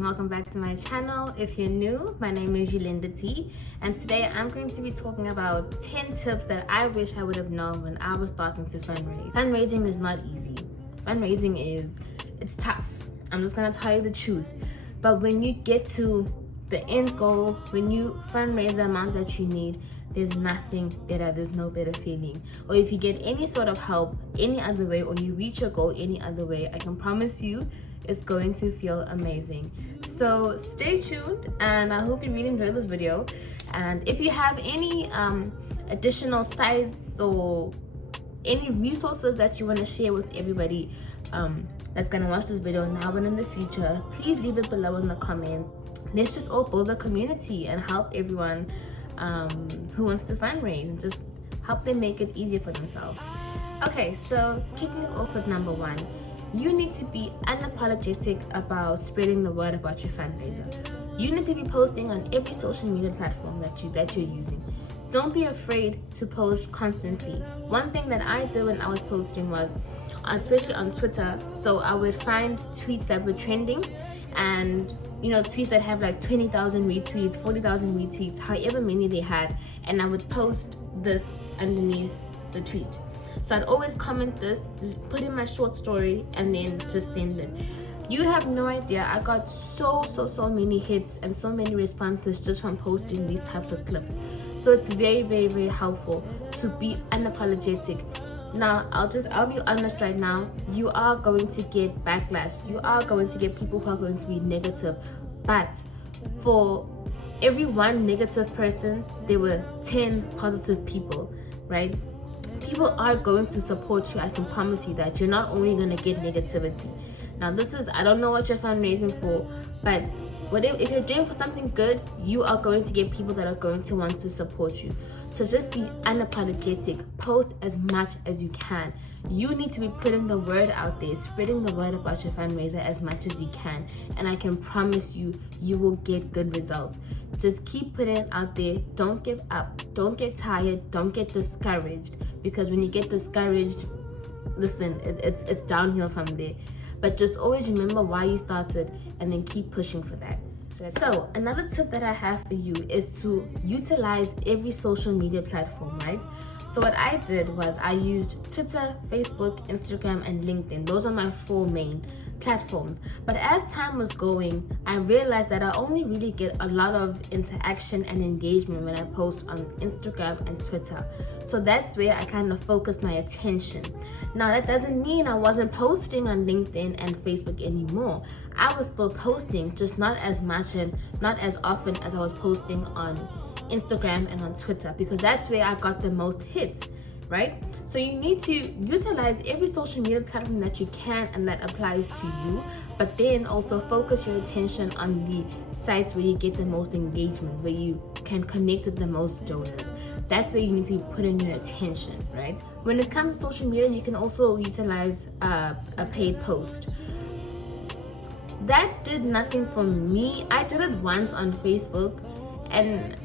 and welcome back to my channel. If you're new, my name is YulendaTea, and today I'm going to be talking about 10 tips that I wish I would have known when I was starting to fundraise. Fundraising is not easy. It's tough. I'm just gonna tell you the truth. But when you get to the end goal, when you fundraise the amount that you need, there's nothing better, there's no better feeling. Or if you get any sort of help any other way, or you reach your goal any other way, I can promise you it's going to feel amazing. So stay tuned, and I hope you really enjoyed this video. And if you have any additional sites or any resources that you want to share with everybody that's gonna watch this video now and in the future, please leave it below in the comments. Let's just all build a community and help everyone who wants to fundraise, and just help them make it easier for themselves. Okay, so kicking off with number 1, you need to be unapologetic about spreading the word about your fundraiser. You need to be posting on every social media platform that you're using. Don't be afraid to post constantly. One thing that I did when I was posting was, especially on Twitter, so I would find tweets that were trending, and tweets that have like 20,000 retweets, 40,000 retweets, however many they had, and I would post this underneath the tweet. So I'd always comment this, put in my short story, and then just send it. You have no idea, I got so many hits and so many responses just from posting these types of clips. So it's very, very, very helpful to be unapologetic. Now, I'll be honest right now, you are going to get backlash. You are going to get people who are going to be negative. But for every one negative person, there were 10 positive people, right? People are going to support you. I can promise you that. You're not only going to get negativity. Now, I don't know what you're fundraising for, but if you're doing for something good, you are going to get people that are going to want to support you. So just be unapologetic. Post as much as you can. You need to be putting the word out there, spreading the word about your fundraiser as much as you can. And I can promise you, you will get good results. Just keep putting it out there. Don't give up. Don't get tired. Don't get discouraged. Because when you get discouraged, listen, it's downhill from there. But just always remember why you started, and then keep pushing for that. So another tip that I have for you is to utilize every social media platform, right? So what I did was I used Twitter, Facebook, Instagram, and LinkedIn. Those are my 4 main platforms. But as time was going, I realized that I only really get a lot of interaction and engagement when I post on Instagram and Twitter. So that's where I kind of focused my attention. Now, that doesn't mean I wasn't posting on LinkedIn and Facebook anymore. I was still posting, just not as much and not as often as I was posting on Instagram and on Twitter, because that's where I got the most hits, right? So you need to utilize every social media platform that you can and that applies to you, but then also focus your attention on the sites where you get the most engagement, where you can connect with the most donors. That's where you need to put in your attention, right? When it comes to social media, you can also utilize a paid post. That did nothing for me. I did it once on Facebook, and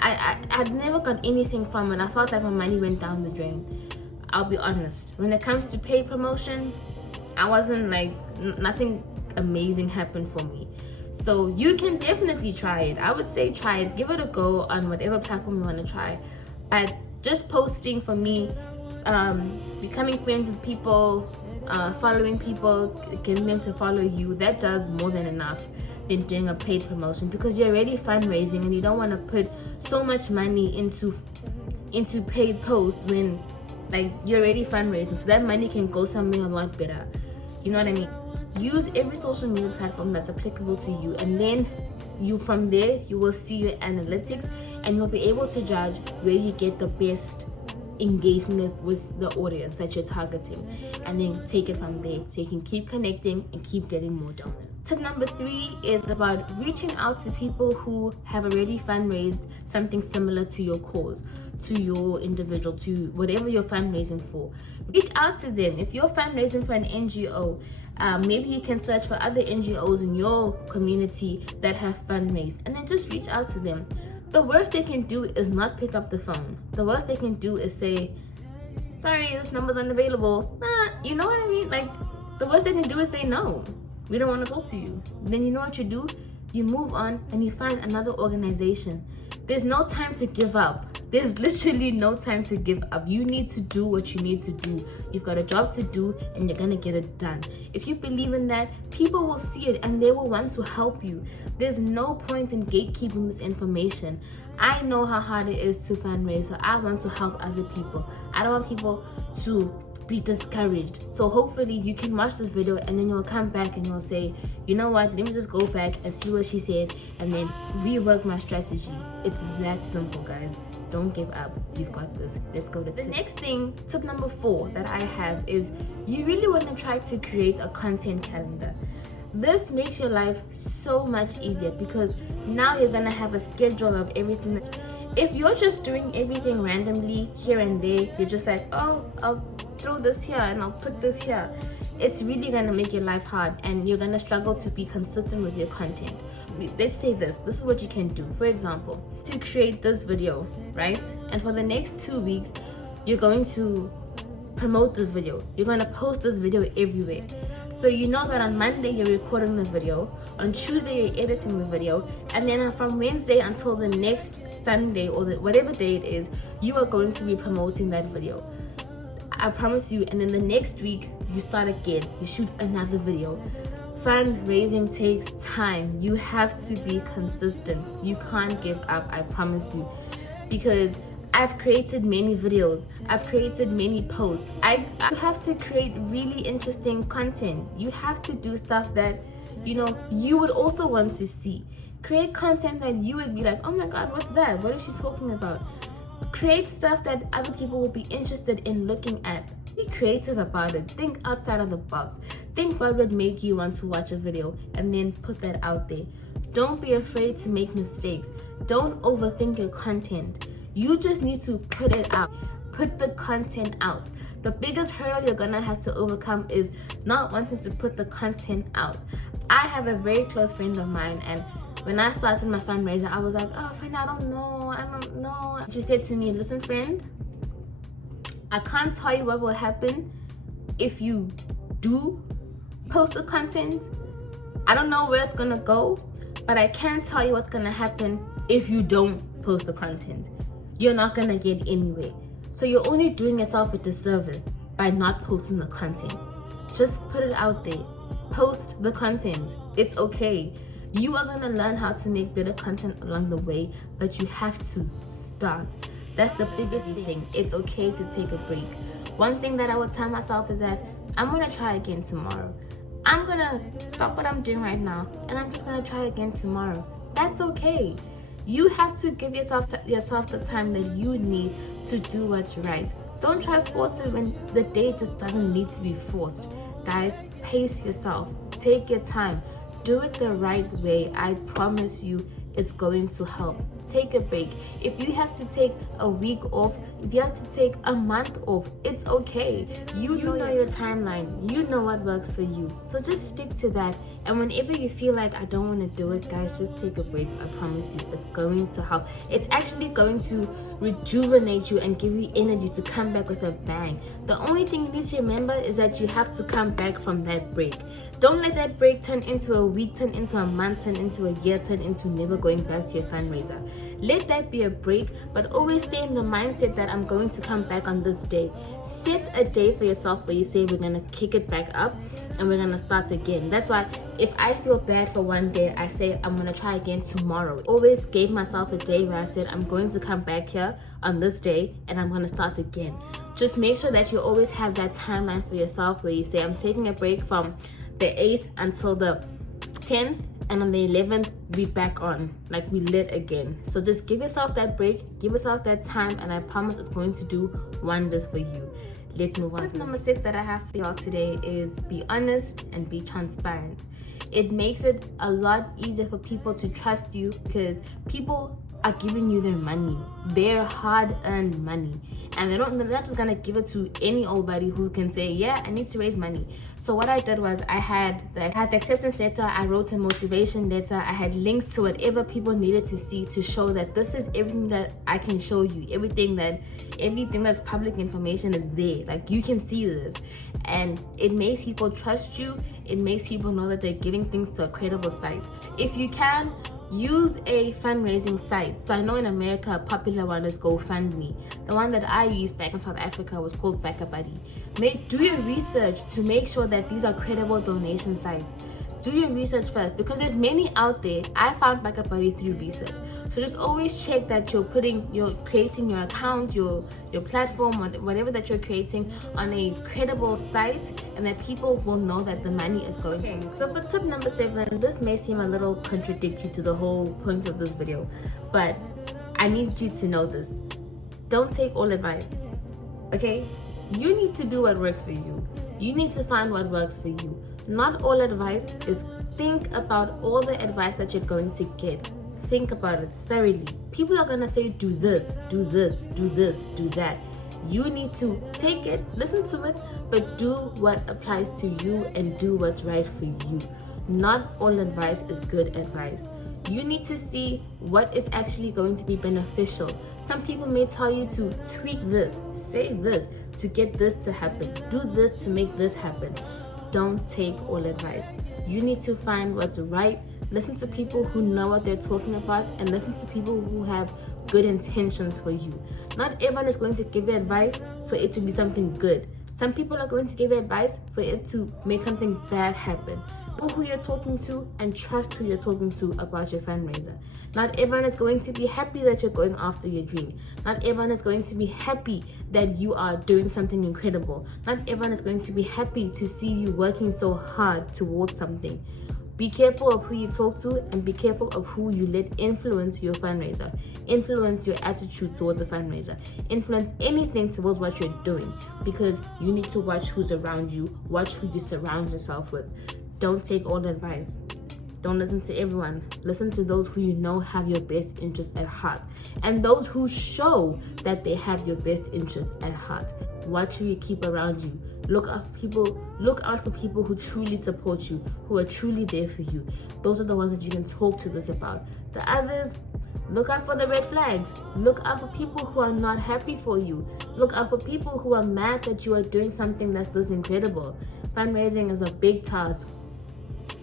I'd never got anything from it. I felt like my money went down the drain. I'll be honest. When it comes to paid promotion, I wasn't nothing amazing happened for me. So you can definitely try it. I would say try it. Give it a go on whatever platform you want to try. But just posting, for me, becoming friends with people, following people, getting them to follow you, that does more than enough than doing a paid promotion, because you're already fundraising and you don't want to put so much money into paid posts when you're already fundraising. So that money can go somewhere a lot better. You know what I mean? Use every social media platform that's applicable to you, and then from there you will see your analytics, and you'll be able to judge where you get the best engagement with the audience that you're targeting, and then take it from there, so you can keep connecting and keep getting more donors. Tip number 3 is about reaching out to people who have already fundraised something similar to your cause, to your individual, to whatever you're fundraising for. Reach out to them. If you're fundraising for an NGO, maybe you can search for other NGOs in your community that have fundraised, and then just reach out to them. The worst they can do is not pick up the phone. The worst they can do is say, sorry, this number's unavailable. You know what I mean? The worst they can do is say no. we don't want to talk to you. Then you know what you do? You move on and you find another organization. There's no time to give up. There's literally no time to give up. You need to do what you need to do. You've got a job to do and you're gonna get it done. If you believe in that, people will see it and they will want to help you. There's no point in gatekeeping this information. I know how hard it is to fundraise, so I want to help other people. I don't want people to be discouraged. So hopefully you can watch this video and then you'll come back and you'll say, you know what, let me just go back and see what she said and then rework my strategy. It's that simple, guys. Don't give up. You've got this. Let's go to the next thing. Tip number 4 that I have is you really want to try to create a content calendar. This makes your life so much easier because now you're gonna have a schedule of everything. If you're just doing everything randomly here and there, you're just like, oh, I'll throw this here and I'll put this here, it's really gonna make your life hard and you're gonna struggle to be consistent with your content. Let's say this is what you can do. For example, to create this video, right? And for the next 2 weeks, you're going to promote this video. You're gonna post this video everywhere. So you know that on Monday you're recording the video, on Tuesday you're editing the video, and then from Wednesday until the next Sunday or whatever day it is, you are going to be promoting that video. I promise you. And then the next week you start again, you shoot another video. Fundraising takes time. You have to be consistent. You can't give up, I promise you, because I've created many videos, I've created many posts. I have to create really interesting content. You have to do stuff that, you know, you would also want to see. Create content that you would be like, oh my god, what's that? What is she talking about? Create stuff that other people will be interested in looking at. Be creative about it. Think outside of the box. Think what would make you want to watch a video and then put that out there. Don't be afraid to make mistakes. Don't overthink your content. You just need to put it out. Put the content out. The biggest hurdle you're gonna have to overcome is not wanting to put the content out. I have a very close friend of mine, and when I started my fundraiser, I was like, oh friend, I don't know. She said to me, listen friend, I can't tell you what will happen if you do post the content. I don't know where it's gonna go, but I can tell you what's gonna happen if you don't post the content. You're not gonna get anywhere. So you're only doing yourself a disservice by not posting the content. Just put it out there. Post the content. It's okay. You are gonna learn how to make better content along the way, but you have to start. That's the biggest thing. It's okay to take a break. One thing that I would tell myself is that I'm gonna try again tomorrow. I'm gonna stop what I'm doing right now and I'm just gonna try again tomorrow. That's okay. You have to give yourself the time that you need to do what's right. Don't try to force it when the day just doesn't need to be forced. Guys, pace yourself. Take your time. Do it the right way. I promise you it's going to help. Take a break. If you have to take a week off, if you have to take a month off, it's okay. You know your timeline. You know what works for you. So just stick to that. And whenever you feel like I don't want to do it, guys, just take a break. I promise you it's going to help. It's actually going to rejuvenate you and give you energy to come back with a bang. The only thing you need to remember is that you have to come back from that break. Don't let that break turn into a week, turn into a month, turn into a year, turn into never going back to your fundraiser. Let that be a break, but always stay in the mindset that I'm going to come back on this day. Set a day for yourself where you say we're going to kick it back up and we're going to start again. That's why if I feel bad for one day, I say I'm going to try again tomorrow. Always gave myself a day where I said I'm going to come back here on this day and I'm going to start again. Just make sure that you always have that timeline for yourself where you say I'm taking a break from the 8th until the 10th, and on the 11th we back on, like we lit again. So just give yourself that break, give yourself that time, and I promise it's going to do wonders for you. Let's move on. Tip number 6 that I have for y'all today is be honest and be transparent. It makes it a lot easier for people to trust you because people are giving you their money, their hard-earned money, and they're not just gonna give it to any old buddy who can say, yeah, I need to raise money. So what I did was I had the acceptance letter, I wrote a motivation letter, I had links to whatever people needed to see to show that this is everything that I can show you, everything that's public information is there, like you can see this. And it makes people trust you, it makes people know that they're giving things to a credible site. If you can, use a fundraising site. So I know in America a popular one is GoFundMe. The one that I used back in South Africa was called BackaBuddy. Do your research to make sure that these are credible donation sites. Do your research first, because there's many out there. I found BackaBuddy through research. So just always check that you're creating your account, your platform, or whatever that you're creating on a credible site, and that people will know that the money is going to you. So for tip number 7, this may seem a little contradictory to the whole point of this video, but I need you to know this. Don't take all advice, okay? You need to do what works for you. You need to find what works for you. Not all advice is. Think about all the advice that you're going to get. Think about it thoroughly. People are going to say, do this, do this, do this, do that. You need to take it, listen to it, but do what applies to you and do what's right for you. Not all advice is good advice. You need to see what is actually going to be beneficial. Some people may tell you to tweak this, say this to get this to happen, do this to make this happen. Don't take all advice. You need to find what's right. Listen to people who know what they're talking about, and listen to people who have good intentions for you. Not everyone is going to give you advice for it to be something good. Some people are going to give you advice for it to make something bad happen. Know who you're talking to and trust who you're talking to about your fundraiser. Not everyone is going to be happy that you're going after your dream. Not everyone is going to be happy that you are doing something incredible. Not everyone is going to be happy to see you working so hard towards something. Be careful of who you talk to, and be careful of who you let influence your fundraiser, influence your attitude towards the fundraiser, influence anything towards what you're doing, because you need to watch who's around you, watch who you surround yourself with. Don't take all advice. Don't listen to everyone. Listen to those who you know have your best interest at heart, and those who show that they have your best interest at heart. Watch who you keep around you. Look out for people who truly support you, who are truly there for you. Those are the ones that you can talk to this about. The others, look out for the red flags. Look out for people who are not happy for you. Look out for people who are mad that you are doing something that's this incredible. Fundraising is a big task,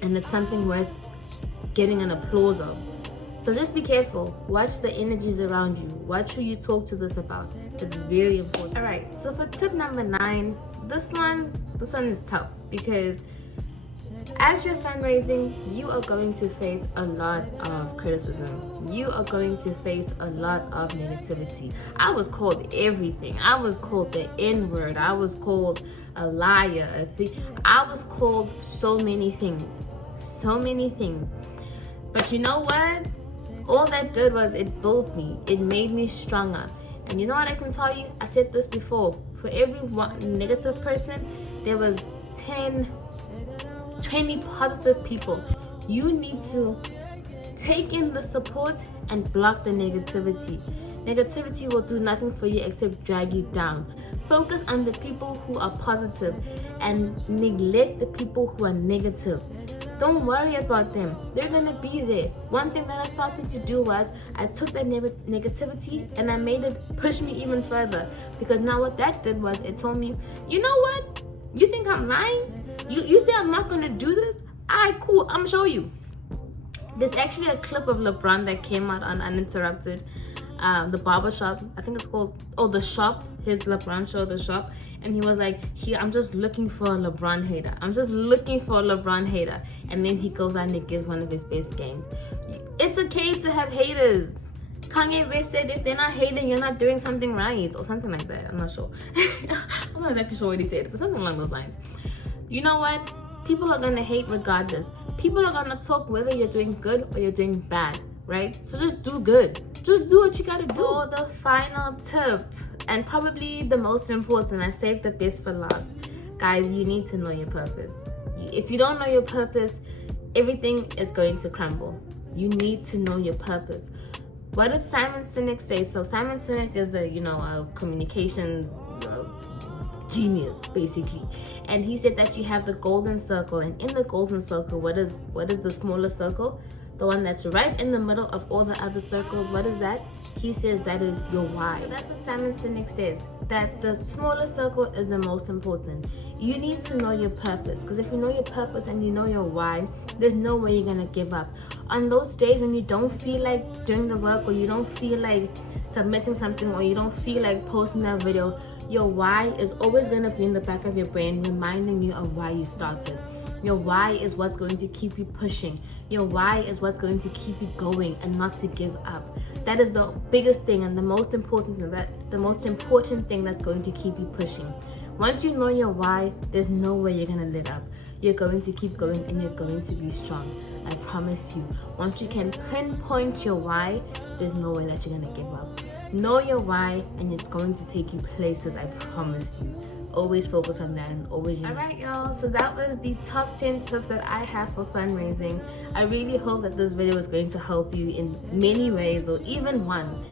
and it's something worth getting an applause of. So just be careful. Watch the energies around you. Watch who you talk to this about. It's very important. All right, so for tip number 9, this one is tough, because as you're fundraising, you are going to face a lot of criticism. You are going to face a lot of negativity. I was called everything. I was called the N-word. I was called a liar. I was called so many things. So many things. But you know what? All that did was it built me. It made me stronger. And you know what I can tell you? I said this before. For every one negative person, there was 20 positive people. You need to take in the support and block the negativity. Negativity will do nothing for you except drag you down. Focus on the people who are positive and neglect the people who are negative. Don't worry about them. They're gonna be there. One thing that I started to do was I took that negativity and I made it push me even further. Because now what that did was it told me, you know what? You think I'm lying? You think I'm not gonna do this? Alright, cool. I'm gonna show you. There's actually a clip of LeBron that came out on Uninterrupted. The barbershop, I think it's called, The Shop, his LeBron show, The Shop, and he was like, I'm just looking for a LeBron hater. I'm just looking for a LeBron hater. And then he goes out and he gives one of his best games. It's okay to have haters. Kanye West said if they're not hating, you're not doing something right, or something like that. I'm not sure. I'm not exactly sure what he said, but something along those lines. You know what? People are gonna hate regardless. People are gonna talk whether you're doing good or you're doing bad, right? So just do good. Just do what you gotta do. For the final tip, and probably the most important, I saved the best for last. Guys, you need to know your purpose. If you don't know your purpose, everything is going to crumble. You need to know your purpose. What did Simon Sinek say? So Simon Sinek is a communications genius basically, and he said that you have the golden circle, and in the golden circle, what is the smaller circle? The one that's right in the middle of all the other circles. What is that? He says that is your why. So that's what Simon Sinek says, that the smaller circle is the most important. You need to know your purpose, because if you know your purpose and you know your why, there's no way you're gonna give up. On those days when you don't feel like doing the work, or you don't feel like submitting something, or you don't feel like posting that video, your why is always gonna be in the back of your brain, reminding you of why you started. Your why is what's going to keep you pushing. Your why is what's going to keep you going and not to give up. That is the biggest thing and the most important thing that's going to keep you pushing. Once you know your why, there's no way you're gonna let up. You're going to keep going and you're going to be strong. I promise you. Once you can pinpoint your why, there's no way that you're gonna give up. Know your why and it's going to take you places, I promise you. Always focus on that and always. All right, y'all, so that was the top 10 tips that I have for fundraising. I really hope that this video is going to help you in many ways, or even one.